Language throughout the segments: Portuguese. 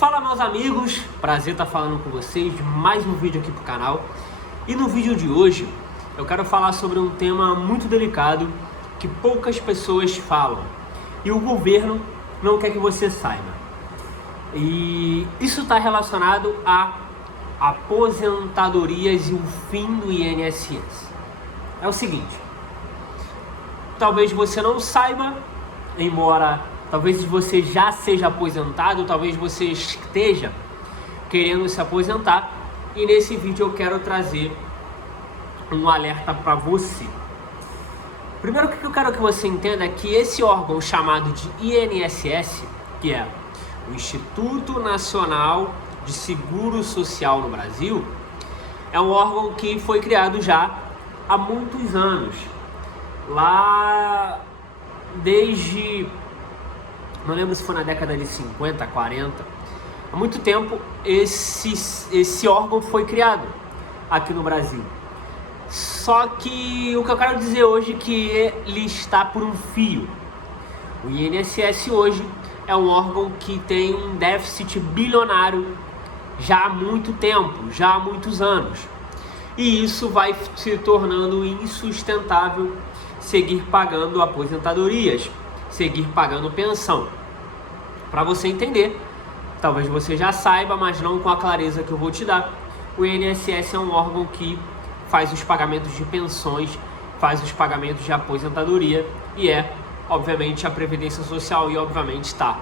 Fala, meus amigos, prazer estar falando com vocês, mais um vídeo aqui pro canal. E no vídeo de hoje eu quero falar sobre um tema muito delicado que poucas pessoas falam e o governo não quer que você saiba. E isso está relacionado a aposentadorias e o fim do INSS. É o seguinte, talvez você não saiba, embora talvez você já seja aposentado, talvez você esteja querendo se aposentar, e nesse vídeo eu quero trazer um alerta para você. Primeiro, o que eu quero que você entenda é que esse órgão chamado de INSS, que é o Instituto Nacional de Seguro Social no Brasil, é um órgão que foi criado já há muitos anos, lá desde, não lembro se foi na década de 50, 40, há muito tempo esse órgão foi criado aqui no Brasil. Só que o que eu quero dizer hoje é que ele está por um fio. O INSS hoje é um órgão que tem um déficit bilionário já há muito tempo, já há muitos anos. E isso vai se tornando insustentável seguir pagando aposentadorias, seguir pagando pensão. Para você entender, talvez você já saiba, mas não com a clareza que eu vou te dar, o INSS é um órgão que faz os pagamentos de pensões, faz os pagamentos de aposentadoria e é, obviamente, a Previdência Social e, obviamente, está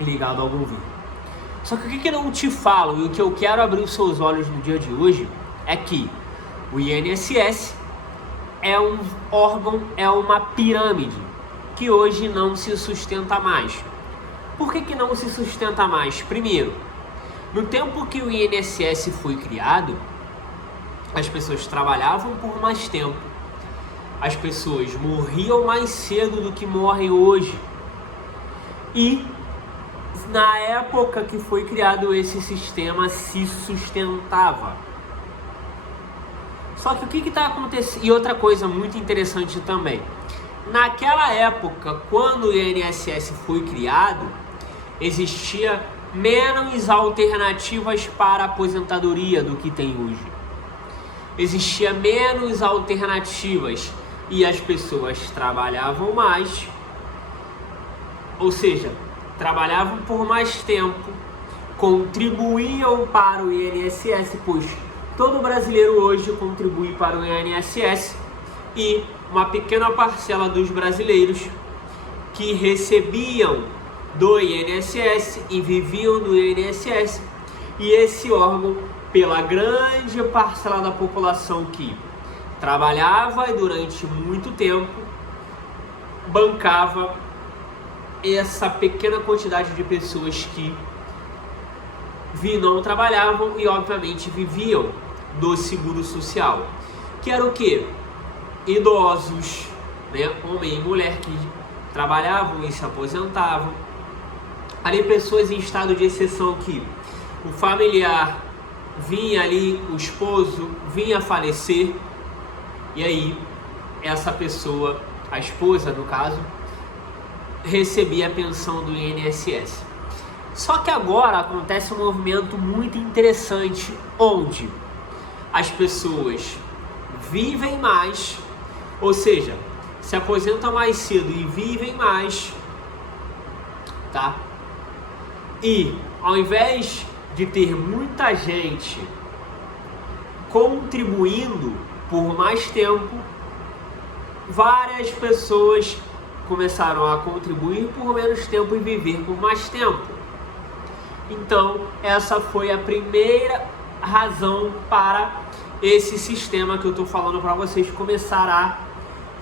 ligado ao governo. Só que o que eu não te falo e o que eu quero abrir os seus olhos no dia de hoje é que o INSS é um órgão, é uma pirâmide que hoje não se sustenta mais. Por que não se sustenta mais? Primeiro, no tempo que o INSS foi criado, as pessoas trabalhavam por mais tempo, as pessoas morriam mais cedo do que morrem hoje. E na época que foi criado esse sistema se sustentava. Só que o que está acontecendo? E outra coisa muito interessante também, naquela época, quando o INSS foi criado, existia menos alternativas para aposentadoria do que tem hoje. Existia menos alternativas e as pessoas trabalhavam mais, ou seja, trabalhavam por mais tempo, contribuíam para o INSS, pois todo brasileiro hoje contribui para o INSS, e uma pequena parcela dos brasileiros que recebiam do INSS e viviam do INSS, e esse órgão, pela grande parcela da população que trabalhava e durante muito tempo bancava essa pequena quantidade de pessoas que não trabalhavam e obviamente viviam do seguro social, que era o que? Idosos, né? Homem e mulher que trabalhavam e se aposentavam, ali pessoas em estado de exceção que o familiar vinha ali, o esposo vinha a falecer, e aí essa pessoa, a esposa no caso, recebia a pensão do INSS. Só que agora acontece um movimento muito interessante, onde as pessoas vivem mais, ou seja, se aposentam mais cedo e vivem mais, tá? E ao invés de ter muita gente contribuindo por mais tempo, várias pessoas começaram a contribuir por menos tempo e viver por mais tempo. Então, essa foi a primeira razão para esse sistema que eu estou falando para vocês começar a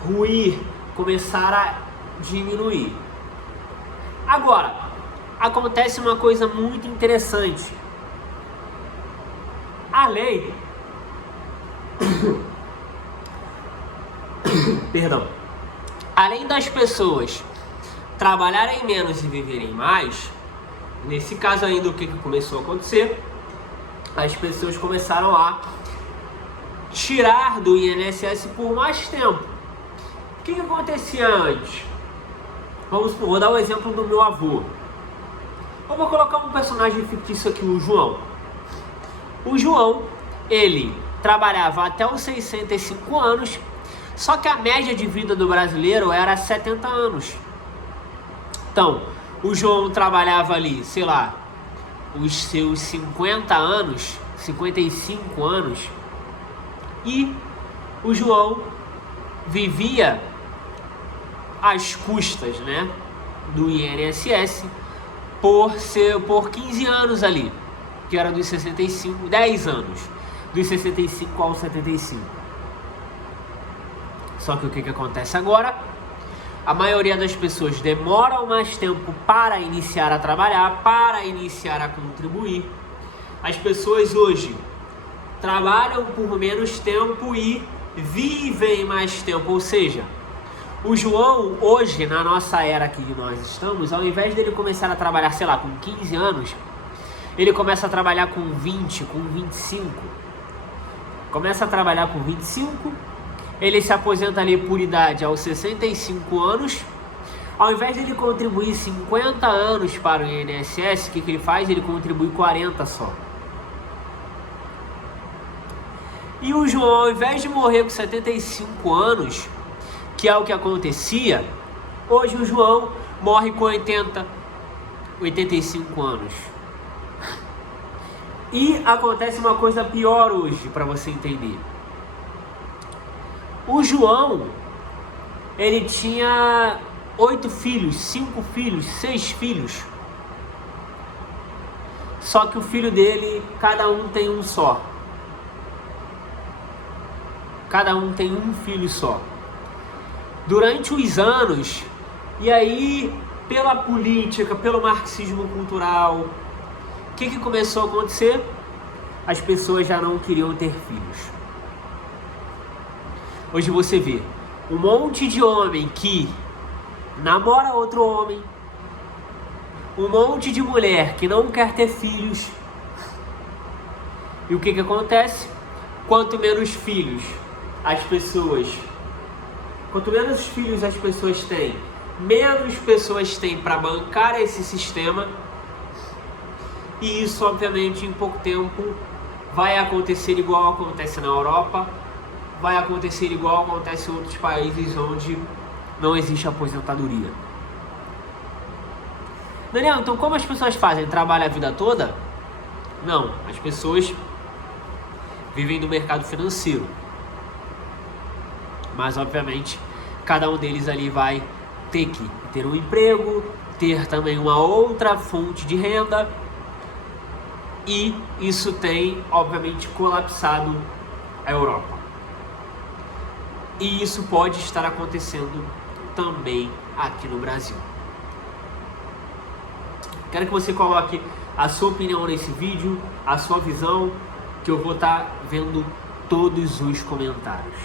ruir, começar a diminuir. Agora, acontece uma coisa muito interessante. A lei, perdão, além das pessoas trabalharem menos e viverem mais, nesse caso ainda o que começou a acontecer? As pessoas começaram a tirar do INSS por mais tempo. O que acontecia antes? Vou dar o exemplo do meu avô. Eu vou colocar um personagem fictício aqui, o João. O João, ele trabalhava até os 65 anos, só que a média de vida do brasileiro era 70 anos. Então, o João trabalhava ali, sei lá, os seus 50 anos, 55 anos, e o João vivia às custas, né, do INSS por 15 anos ali, que era dos 65, 10 anos, dos 65 aos 75. Só que o que acontece agora? A maioria das pessoas demoram mais tempo para iniciar a trabalhar, para iniciar a contribuir. As pessoas hoje trabalham por menos tempo e vivem mais tempo, ou seja, o João hoje, na nossa era que nós estamos, ao invés dele começar a trabalhar, sei lá, com 15 anos, ele começa a trabalhar com 20, com 25. Começa a trabalhar com 25, ele se aposenta ali por idade aos 65 anos. Ao invés de ele contribuir 50 anos para o INSS, o que ele faz? Ele contribui 40 só. E o João, ao invés de morrer com 75 anos, que é o que acontecia, hoje o João morre com 85 anos. E acontece uma coisa pior hoje, para você entender. O João, ele tinha 8 filhos, 5 filhos, 6 filhos. Só que o filho dele, cada um tem um só. Cada um tem um filho só. Durante os anos, e aí pela política, pelo marxismo cultural, o que começou a acontecer? As pessoas já não queriam ter filhos. Hoje você vê um monte de homem que namora outro homem, um monte de mulher que não quer ter filhos. E o que acontece? Quanto menos filhos as pessoas têm, menos pessoas têm para bancar esse sistema. E isso, obviamente, em pouco tempo vai acontecer igual acontece na Europa, vai acontecer igual acontece em outros países onde não existe aposentadoria. Daniel, então como as pessoas fazem? Trabalham a vida toda? Não, as pessoas vivem no mercado financeiro. Mas, obviamente, cada um deles ali vai ter que ter um emprego, ter também uma outra fonte de renda. E isso tem, obviamente, colapsado a Europa. E isso pode estar acontecendo também aqui no Brasil. Quero que você coloque a sua opinião nesse vídeo, a sua visão, que eu vou estar vendo todos os comentários.